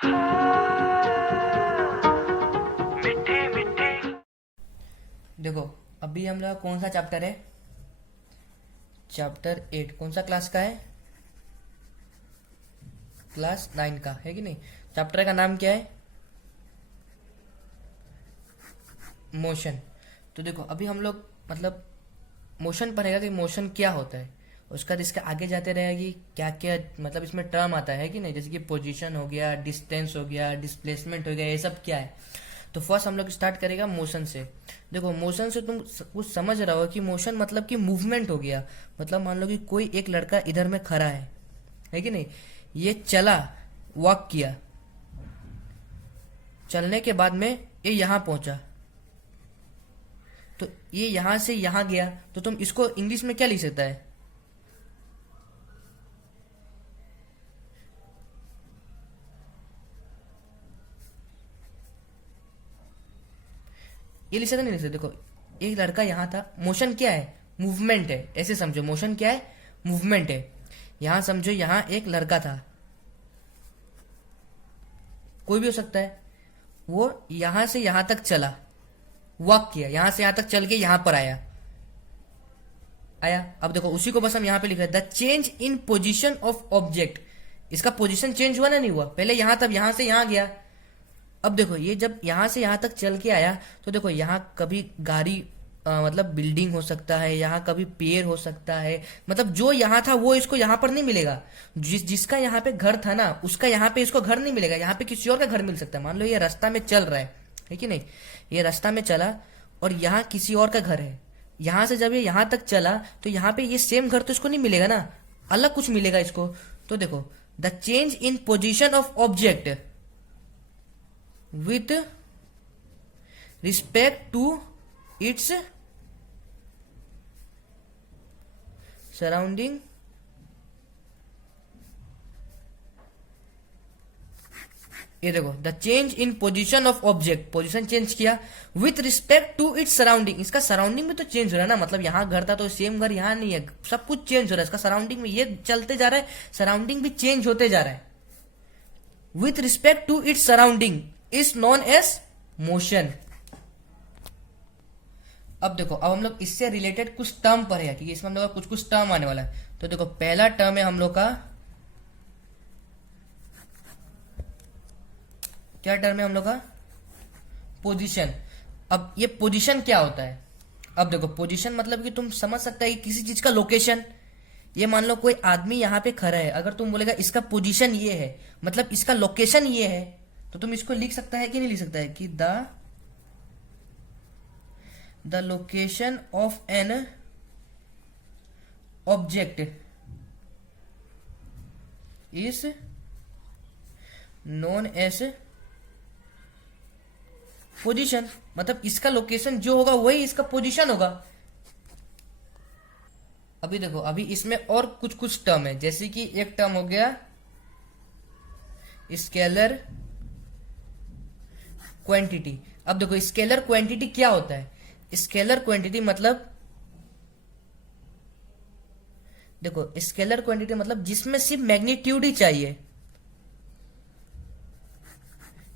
देखो, अभी हम लोग कौन सा चैप्टर है? चैप्टर 8। कौन सा क्लास का है? क्लास 9 का है कि नहीं? चैप्टर का नाम क्या है? मोशन। तो देखो, अभी हम लोग मतलब मोशन पढ़ेगा कि मोशन क्या होता है। उसका इसके आगे जाते रहेगा कि क्या क्या मतलब इसमें टर्म आता है कि नहीं, जैसे कि पोजीशन हो गया, डिस्टेंस हो गया, डिस्प्लेसमेंट हो गया, ये सब क्या है। तो फर्स्ट हम लोग स्टार्ट करेगा मोशन से। देखो, मोशन से तुम कुछ समझ रहा हो कि मोशन मतलब कि मूवमेंट हो गया। मतलब मान लो कि कोई एक लड़का इधर में खड़ा है कि नहीं, ये चला, वॉक किया, चलने के बाद में ये यहां पहुंचा, तो ये यहां से यहां गया, तो तुम इसको इंग्लिश में क्या लिख सकता है? ये लिख सकते नहीं लिख सकते? देखो, एक लड़का यहां था, मोशन क्या है? मूवमेंट है। ऐसे समझो, मोशन क्या है? मूवमेंट है। यहां समझो, यहां एक लड़का था, कोई भी हो सकता है, वो यहां से यहां तक चला, वॉक किया, यहां से यहां तक चल के यहां पर आया आया। अब देखो, उसी को बस हम यहां पे लिख रहे हैं, the change in position of object. इसका पोजीशन चेंज हुआ ना, नहीं हुआ? पहले यहां, तब यहां से यहां गया। अब देखो, ये जब यहां से यहां तक चल के आया, तो देखो यहां कभी गाड़ी मतलब बिल्डिंग हो सकता है, यहाँ कभी पेड़ हो सकता है। मतलब जो यहाँ था वो इसको यहाँ पर नहीं मिलेगा। जिसका यहाँ पे घर था ना, उसका यहाँ पे इसको घर नहीं मिलेगा, यहाँ पे किसी और का घर मिल सकता है। मान लो ये रास्ता में चल रहा है कि नहीं, ये रास्ता में चला और यहाँ किसी और का घर है। यहाँ से जब ये यहाँ तक चला, तो यहाँ पे ये सेम घर तो इसको नहीं मिलेगा ना, अलग कुछ मिलेगा इसको। तो देखो, the change in position of object with respect to its surrounding, ये देखो, the change in position of object, position change किया with respect to its surrounding. इसका सराउंडिंग में तो चेंज हो रहा है ना, मतलब यहाँ घर था तो सेम घर यहाँ नहीं है, सब कुछ चेंज हो रहा है इसका सराउंडिंग में। ये चलते जा रहा है, सराउंडिंग भी चेंज होते जा रहा है। With respect to its surrounding is known as motion. अब देखो, अब हम लोग इससे रिलेटेड कुछ टर्म पढ़ेगा, क्योंकि इसमें हम लोग का कुछ कुछ टर्म आने वाला है। तो देखो, पहला टर्म है हम लोग का, क्या टर्म है हम लोग का? पोजीशन। अब ये पोजीशन क्या होता है? अब देखो, पोजीशन मतलब कि तुम समझ सकता है कि किसी चीज का लोकेशन। ये मान लो कोई आदमी यहाँ पे खड़ा है, अगर तुम बोलेगा इसका पोजीशन ये है, मतलब इसका लोकेशन ये है, तो तुम इसको लिख सकता है कि नहीं लिख सकता है कि the location of an object is known as position. मतलब इसका लोकेशन जो होगा वही इसका पोजीशन होगा। अभी देखो, अभी इसमें और कुछ कुछ टर्म है, जैसे कि एक टर्म हो गया स्केलर क्वांटिटी। अब देखो, स्केलर क्वांटिटी क्या होता है? स्केलर क्वांटिटी मतलब, देखो स्केलर क्वांटिटी मतलब जिसमें सिर्फ मैग्नीट्यूड ही चाहिए।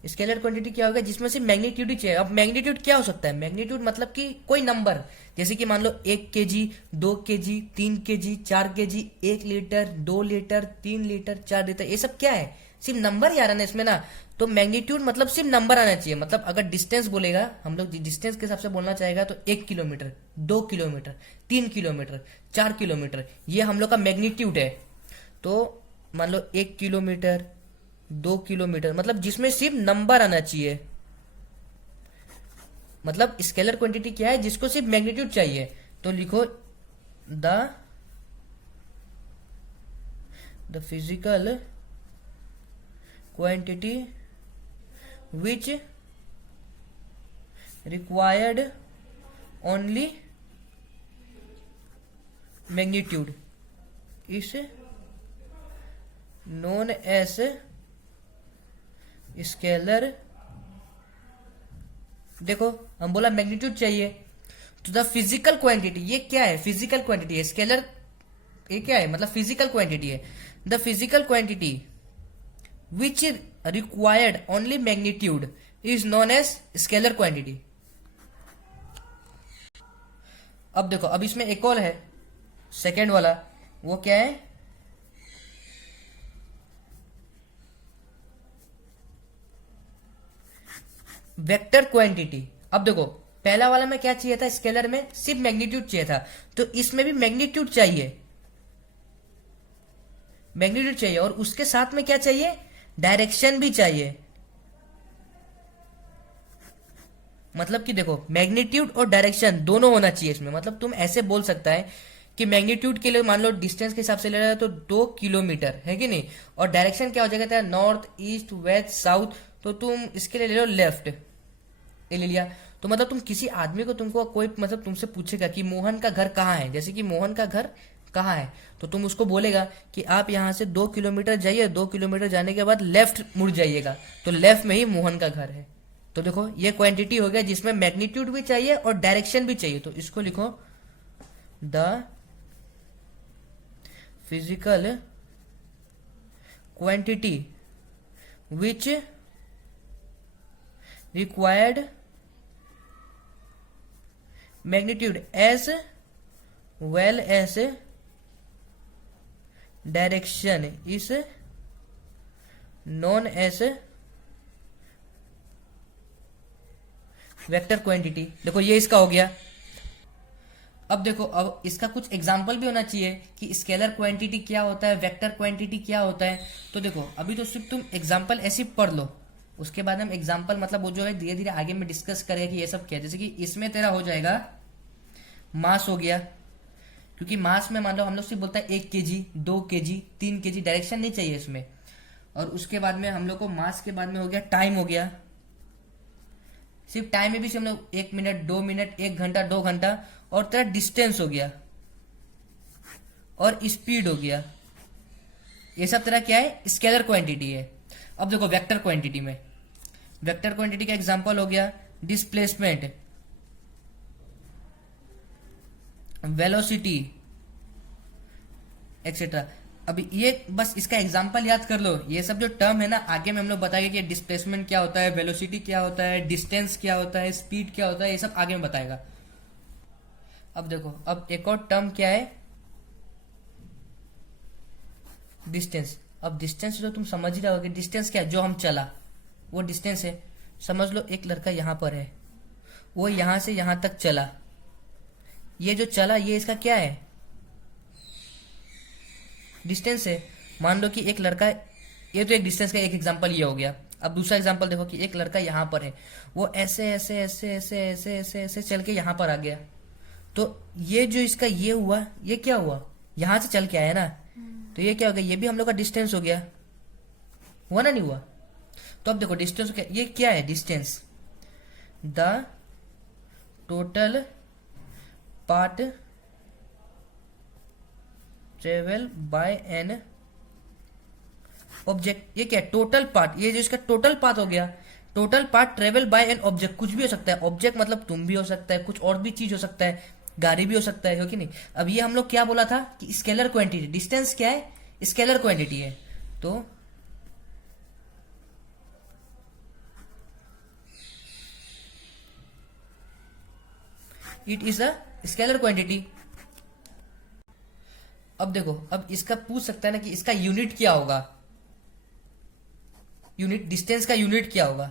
स्केलर क्वांटिटी क्या होगा? जिसमें सिर्फ मैग्नीट्यूड ही चाहिए। अब मैग्नीट्यूड क्या हो सकता है? मैग्नीट्यूड मतलब कि कोई नंबर, जैसे कि मान लो 1 kg, 2 kg, 3 kg, 4 kg, 1 litre, 2 litre, 3 litre, 4 litre, ये सब क्या है? सिर्फ नंबर ही आ रहा है इसमें ना। तो मैग्नीट्यूड मतलब सिर्फ नंबर आना चाहिए। मतलब अगर डिस्टेंस बोलेगा, हम लोग डिस्टेंस के हिसाब से बोलना चाहेगा, तो 1 किलोमीटर, 2 किलोमीटर, 3 किलोमीटर, 4 किलोमीटर, ये हम लोग का मैग्नीट्यूड है। तो मान लो 1 किलोमीटर, 2 किलोमीटर, मतलब जिसमें सिर्फ नंबर आना चाहिए। मतलब स्केलर क्वांटिटी क्या है? जिसको सिर्फ मैग्नीट्यूड चाहिए। तो लिखो, the physical quantity which required only magnitude is known as scalar. देखो, हम बोला मैग्नीट्यूड चाहिए, तो द फिजिकल क्वांटिटी, ये क्या है? फिजिकल क्वांटिटी है। स्केलर ये क्या है? मतलब फिजिकल क्वांटिटी है। The physical quantity which required only magnitude is known as scalar quantity. अब देखो, अब इसमें एक और है सेकेंड वाला, वो क्या है, वेक्टर क्वांटिटी. अब देखो पहला वाला में क्या चाहिए था, स्केलर में सिर्फ मैग्नीट्यूड चाहिए था, तो इसमें भी मैग्नीट्यूड चाहिए, मैग्नीट्यूड चाहिए, और उसके साथ में क्या चाहिए, डायरेक्शन भी चाहिए. मतलब कि देखो मैग्नीट्यूड और डायरेक्शन दोनों होना चाहिए इसमें. मतलब तुम ऐसे बोल सकता है कि मैग्नीट्यूड के लिए मान लो डिस्टेंस के हिसाब से ले रहा है तो 2 किलोमीटर है कि नहीं, और डायरेक्शन क्या हो जाएगा, नॉर्थ ईस्ट वेस्ट साउथ, तो तुम इसके लिए ले लो लेफ्ट, ये ले लिया. तो मतलब तुम किसी आदमी को, तुमको कोई मतलब तुमसे पूछेगा कि मोहन का घर कहाँ है, जैसे कि मोहन का घर कहाँ है, तो तुम उसको बोलेगा कि आप यहाँ से 2 किलोमीटर जाइए, 2 किलोमीटर जाने के बाद लेफ्ट मुड़ जाइएगा, तो लेफ्ट में ही मोहन का घर है. तो देखो ये क्वांटिटी हो गया जिसमें मैग्नीट्यूड भी चाहिए और डायरेक्शन भी चाहिए, तो इसको लिखो the physical quantity which required magnitude as well as direction is known as vector quantity. देखो ये इसका हो गया. अब देखो, अब इसका कुछ एग्जाम्पल भी होना चाहिए कि स्केलर क्वांटिटी क्या होता है, वेक्टर क्वांटिटी क्या होता है. तो देखो अभी तो सिर्फ तुम एग्जाम्पल ऐसे पढ़ लो, उसके बाद हम एग्जाम्पल मतलब वो जो है धीरे धीरे आगे में डिस्कस करें कि ये सब क्या है. जैसे कि इसमें तेरा हो जाएगा मास हो गया, क्योंकि मास में मान लो हम लोग सिर्फ बोलता है 1 केजी 2 केजी 3 केजी, डायरेक्शन नहीं चाहिए इसमें. और उसके बाद में हम लोग को मास के बाद में हो गया टाइम हो गया, सिर्फ टाइम में भी हम लोग 1 मिनट 2 मिनट 1 घंटा 2 घंटा, और तेरा डिस्टेंस हो गया और स्पीड हो गया. ये सब तेरा क्या है, स्केलर क्वांटिटी है. अब देखो वेक्टर क्वांटिटी में, वेक्टर क्वांटिटी का एग्जांपल हो गया डिस्प्लेसमेंट, वेलोसिटी एक्सेट्रा. अभी ये बस इसका एग्जांपल याद कर लो. ये सब जो टर्म है ना, आगे में हम लोग बताएंगे कि डिस्प्लेसमेंट क्या होता है, वेलोसिटी क्या होता है, डिस्टेंस क्या होता है, स्पीड क्या होता है, ये सब आगे में बताएगा. अब देखो, अब एक और टर्म क्या है, डिस्टेंस. अब डिस्टेंस तो तुम समझ ही रहे होगे, डिस्टेंस क्या है, जो हम चला वो डिस्टेंस है. समझ लो एक लड़का यहां पर है, वो यहां से यहां तक चला, ये जो चला ये इसका क्या है, डिस्टेंस है. मान लो कि एक लड़का, ये तो एक डिस्टेंस का एक एग्जांपल ये हो गया. अब दूसरा एग्जांपल देखो कि एक लड़का यहां पर है, वो ऐसे ऐसे ऐसे ऐसे ऐसे ऐसे ऐसे चल के यहां पर आ गया, तो ये जो इसका ये हुआ, ये क्या हुआ, यहां से चल के आया ना, तो ये क्या हो गया, ये भी हम लोग का डिस्टेंस हो गया, हुआ ना, नहीं हुआ. तो अब देखो डिस्टेंस क्या, ये क्या है, distance the total part travel by an object. ये क्या है, टोटल पार्ट, ये जो इसका टोटल पाथ हो गया, total part travel by an object. कुछ भी हो सकता है, ऑब्जेक्ट मतलब तुम भी हो सकता है, कुछ और भी चीज हो सकता है, गाड़ी भी हो सकता है कि नहीं. अब ये हम लोग क्या बोला था कि स्केलर क्वांटिटी, डिस्टेंस क्या है, स्केलर क्वांटिटी है, तो it is a scalar quantity. अब देखो, अब इसका पूछ सकता है ना कि इसका यूनिट क्या होगा, यूनिट, डिस्टेंस का यूनिट क्या होगा.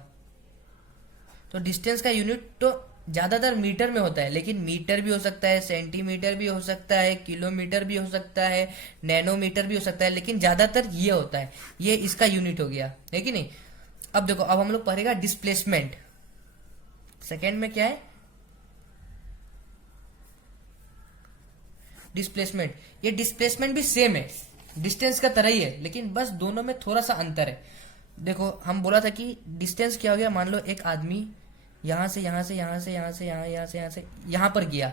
तो डिस्टेंस का यूनिट तो ज्यादातर मीटर में होता है, लेकिन मीटर भी हो सकता है, सेंटीमीटर भी हो सकता है, किलोमीटर भी हो सकता है, नैनोमीटर भी हो सकता है, लेकिन ज्यादातर ये होता है, ये इसका यूनिट हो गया, है कि नहीं. अब देखो, अब हम लोग पढ़ेगा डिस्प्लेसमेंट. सेकेंड में क्या है, डिस्प्लेसमेंट. ये डिस्प्लेसमेंट भी सेम है, डिस्टेंस का तरह ही है, लेकिन बस दोनों में थोड़ा सा अंतर है. देखो हम बोला था कि डिस्टेंस क्या हो गया, मान लो एक आदमी यहां से यहां से यहां से यहां से यहां से यहां पर गया,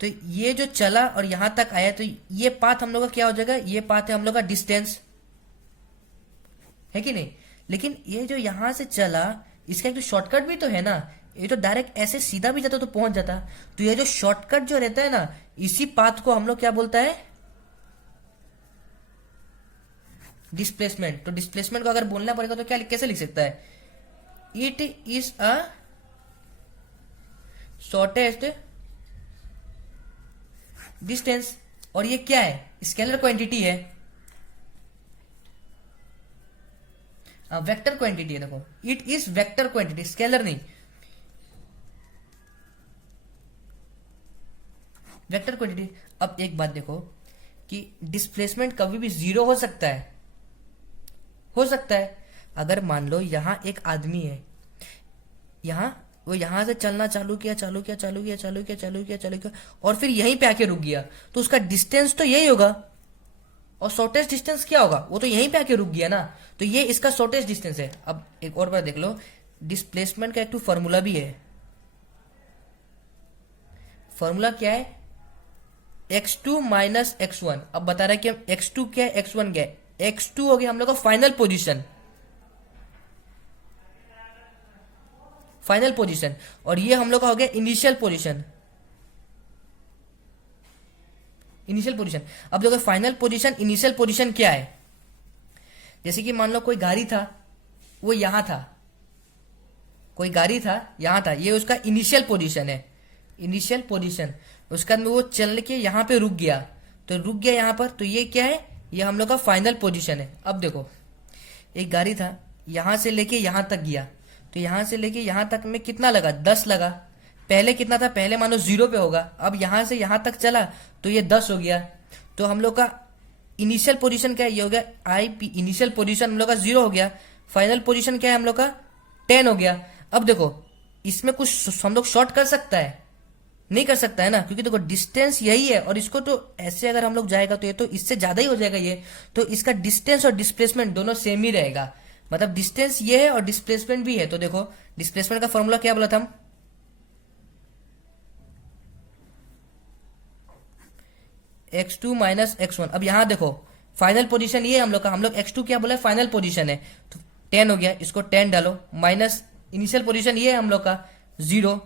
तो ये जो चला और यहां तक आया, तो ये पाथ हम लोग का क्या हो जाएगा, ये पाथ है हम लोग का डिस्टेंस, है कि नहीं. लेकिन ये जो यहां से चला, इसका एक तो शॉर्टकट भी तो है ना, ये तो डायरेक्ट ऐसे सीधा भी जाता तो पहुंच जाता. तो ये जो शॉर्टकट जो रहता है ना, इसी पाथ को हम लोग क्या बोलता है, डिस्प्लेसमेंट, तो डिस्प्लेसमेंट को अगर बोलना पड़ेगा तो क्या कैसे लिख सकता है? It is a shortest distance, और ये क्या है? स्केलर क्वांटिटी है, वेक्टर क्वांटिटी है। देखो it is vector quantity, scalar नहीं, वेक्टर क्वांटिटी। अब एक बात देखो कि डिस्प्लेसमेंट कभी भी जीरो हो सकता है, हो सकता है। अगर मान लो यहां एक आदमी है, यहां वो यहां से चलना चालू किया और फिर यहीं पे आके रुक गया, तो उसका डिस्टेंस तो यही होगा, और शॉर्टेस्ट डिस्टेंस क्या होगा? वो तो यहीं पे आके रुक गया ना, तो ये इसका शॉर्टेस्ट डिस्टेंस है। अब एक और बार देख लो, डिस्प्लेसमेंट का एक तो फॉर्मूला भी है। फॉर्मूला क्या है? x2 minus x1। अब बता रहा है कि x2 क्या है, x1 क्या है। x2 हो गया हम लोग का फाइनल पोजीशन, फाइनल पोजीशन, और ये हम लोग का हो गया इनिशियल पोजीशन, इनिशियल पोजीशन। अब देखो फाइनल पोजीशन, इनिशियल पोजीशन क्या है? जैसे कि मान लो कोई गाड़ी था, वो यहां था, कोई गाड़ी था यहां था, ये उसका इनिशियल पोजीशन है, इनिशियल पोजीशन। उसके बाद वो चल के यहां पे रुक गया, तो रुक गया यहां पर, तो ये क्या है? ये हम लोग का फाइनल पोजीशन है। अब देखो एक गाड़ी था, यहां से लेके यहां तक गया, तो यहां से लेके यहां तक में कितना लगा? 10 लगा। पहले कितना था? पहले मानो 0 पे होगा। अब यहां से यहां तक चला तो ये 10 हो गया। तो हम लोग का इनिशियल पोजीशन क्या है? ये हो गया आई पी, इनिशियल पोजीशन हम लोग का 0 हो गया। फाइनल पोजीशन क्या है हम लोग का? 10 हो गया। अब देखो इसमें कुछ हम लोग शॉर्ट कर सकता है? नहीं कर सकता है ना, क्योंकि देखो डिस्टेंस यही है, और इसको तो ऐसे अगर हम लोग जाएगा तो ये तो इससे ज्यादा ही हो जाएगा ये, तो इसका डिस्टेंस और डिस्प्लेसमेंट दोनों सेम ही रहेगा। मतलब डिस्टेंस ये है और डिस्प्लेसमेंट भी है। तो देखो डिस्प्लेसमेंट का फॉर्मूला क्या बोला था हम? x2 minus x1। अब यहां देखो फाइनल पोजीशन ये है हम लोग का, हम लोग x2 क्या बोला? फाइनल पोजीशन है, तो 10 हो गया, इसको 10 डालो, माइनस इनिशियल पोजीशन ये है हम लोग का 0,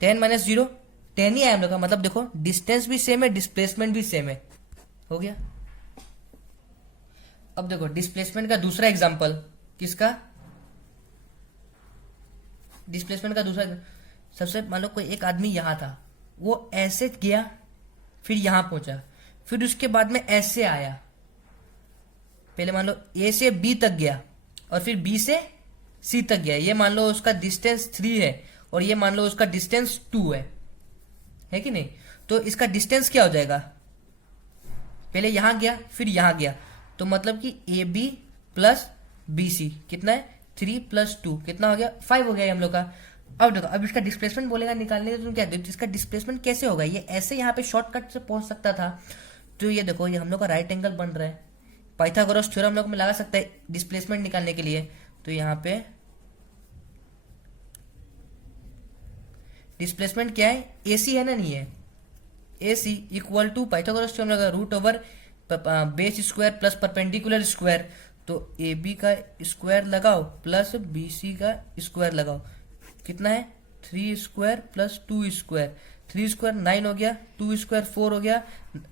10 माइनस 0 10 ही है हम लोग का। मतलब देखो डिस्टेंस भी सेम है, डिस्प्लेसमेंट भी सेम है, हो गया। अब देखो डिस्प्लेसमेंट का दूसरा एग्जांपल, किसका? डिस्प्लेसमेंट का दूसरा, सबसे मान लो कोई एक आदमी यहां था, वो ऐसे गया, फिर यहां पहुंचा, फिर उसके बाद में ऐसे आया, पहले मान लो ए से बी तक गया, और फिर बी से सी तक गया। ये मान लो उसका डिस्टेंस 3 है, और ये मान लो उसका डिस्टेंस 2 है कि नहीं? तो इसका डिस्टेंस क्या हो जाएगा? पहले यहां गया, फिर यहां गया, तो मतलब कि A B plus B C कितना है? 3 प्लस 2 कितना हो गया? 5 हो गया हम लोग का। अब देखो, अब इसका डिस्प्लेसमेंट बोलेगा निकालने तो तुम क्या देखो, इसका डिस्प्लेसमेंट कैसे होगा? ये ऐसे यहाँ पे शॉर्टकट से पहुंच सकता था, तो ये देखो ये हम लोग का राइट एंगल बन रहा है, पाइथागोरस थ्योरम हम लोग में लगा सकता है डिस्प्लेसमेंट निकालने के लिए। तो यहाँ पे डिस्प्लेसमेंट क्या है? एसी है ना, नहीं है? AC equal to Pythagoras theorem लगा root over base square plus perpendicular square. तो ए बी का स्क्वायर लगाओ प्लस बी सी का स्क्वायर लगाओ, कितना है? 3 स्क्वायर प्लस 2 स्क्वायर, 3 स्क्वायर 9 हो गया, 2 स्क्वायर 4 हो गया,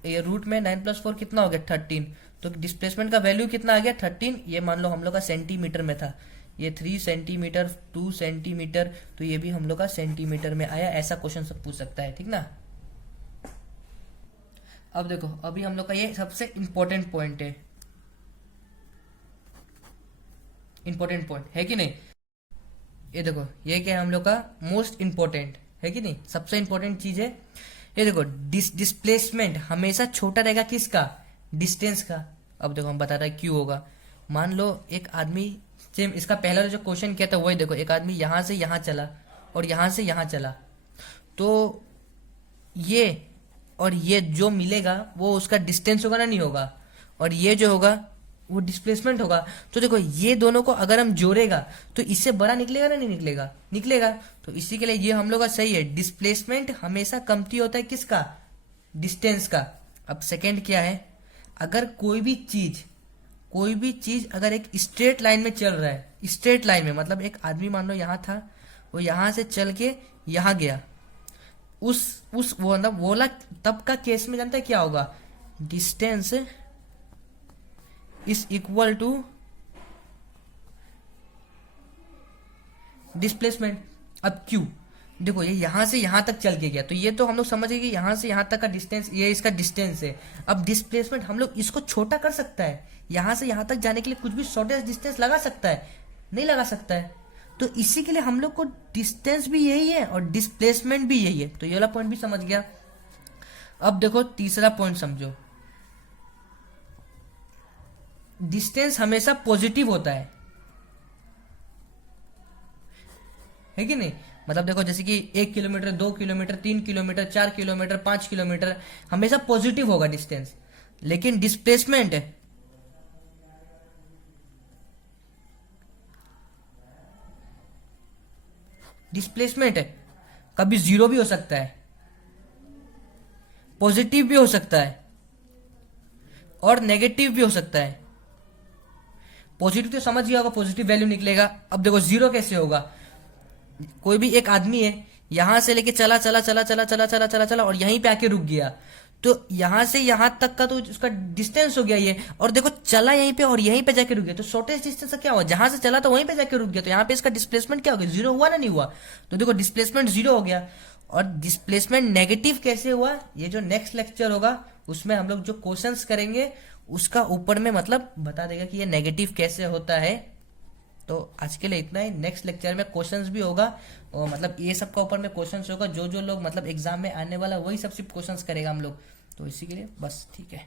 ये रूट में 9 प्लस 4 कितना हो गया? 13। तो डिस्प्लेसमेंट का वैल्यू कितना आ गया? 13। ये मान लो हम लोग का सेंटीमीटर में था, ये 3 सेंटीमीटर 2 सेंटीमीटर, तो ये भी हम लोग का सेंटीमीटर में आया। ऐसा क्वेश्चन सब पूछ सकता है, ठीक ना? अब देखो अभी हम लोग का ये सबसे इंपॉर्टेंट पॉइंट है, इंपॉर्टेंट पॉइंट है कि नहीं? ये देखो ये क्या है हम लोग का? मोस्ट इंपॉर्टेंट है कि नहीं? सबसे इंपॉर्टेंट चीज है। ये देखो डिस्प्लेसमेंट हमेशा छोटा रहेगा किसका? डिस्टेंस का। अब देखो हम बता रहे हैं क्यों होगा। मान लो एक आदमी, सेम इसका पहला जो क्वेश्चन किया था वही देखो, एक आदमी यहां से यहां चला और यहां से यहां चला, तो ये और ये जो मिलेगा वो उसका डिस्टेंस होगा ना, नहीं होगा? और ये जो होगा वो डिस्प्लेसमेंट होगा। तो देखो ये दोनों को अगर हम जोड़ेगा तो इससे बड़ा निकलेगा ना, नहीं निकलेगा? निकलेगा। तो इसी के लिए ये हम लोग का सही है, डिस्प्लेसमेंट हमेशा कमती होता है किसका? डिस्टेंस का। अब सेकंड क्या है? अगर कोई भी चीज अगर एक स्ट्रेट लाइन में चल रहा है, स्ट्रेट लाइन में मतलब एक आदमी मान लो यहां था, वो यहां से चल के यहां गया, उस वो मतलब वो वाला तब का केस में जानता है क्या होगा? Distance is equal to displacement. अब क्यू, देखो ये यहां से यहां तक चल के गया, तो ये तो हम लोग समझ गए कि यहां से यहां तक का डिस्टेंस, ये इसका डिस्टेंस है। अब डिस्प्लेसमेंट हम लोग इसको छोटा कर सकता है, यहां से यहां तक जाने के लिए कुछ भी शॉर्टेस्ट डिस्टेंस लगा सकता है, नहीं लगा सकता है। तो इसी के लिए हम लोग को डिस्टेंस भी यही है और डिस्प्लेसमेंट भी यही है। तो ये वाला पॉइंट भी समझ गया। अब देखो तीसरा पॉइंट समझो, डिस्टेंस हमेशा पॉजिटिव होता है कि नहीं। मतलब देखो जैसे कि 1 kilometre, 2 kilometre, 3 kilometre, 4 kilometre, 5 kilometre, हमेशा पॉजिटिव होगा डिस्टेंस। लेकिन डिस्प्लेसमेंट डिस्प्लेसमेंट कभी जीरो भी हो सकता है, पॉजिटिव भी हो सकता है और नेगेटिव भी हो सकता है। पॉजिटिव तो समझ गया होगा, पॉजिटिव वैल्यू निकलेगा। अब देखो जीरो कैसे होगा, कोई भी एक आदमी है, यहां से लेके चला चला चला चला चला चला चला चला और यहीं पे आके रुक गया, तो यहां से यहां तक का तो उसका डिस्टेंस हो गया ये। और देखो चला यहीं पे और यहीं पे जाके रुक गया, तो शॉर्टेस्ट डिस्टेंस क्या हुआ, जहां से चला तो वहीं पे जाके रुक गया, तो यहाँ पे इसका डिस्प्लेसमेंट क्या हो गया, जीरो हुआ ना, नहीं हुआ। तो देखो डिस्प्लेसमेंट जीरो हो गया। और डिस्प्लेसमेंट नेगेटिव कैसे हुआ, ये जो नेक्स्ट लेक्चर होगा उसमें हम लोग जो क्वेश्चंस करेंगे उसका ऊपर में मतलब बता देगा कि ये नेगेटिव कैसे होता है। तो आज के लिए इतना ही, नेक्स्ट लेक्चर में क्वेश्चंस भी होगा और मतलब ये सब का ऊपर में क्वेश्चंस होगा, जो जो लोग मतलब एग्जाम में आने वाला वही सब सिर्फ क्वेश्चंस करेगा हम लोग। तो इसी के लिए बस ठीक है।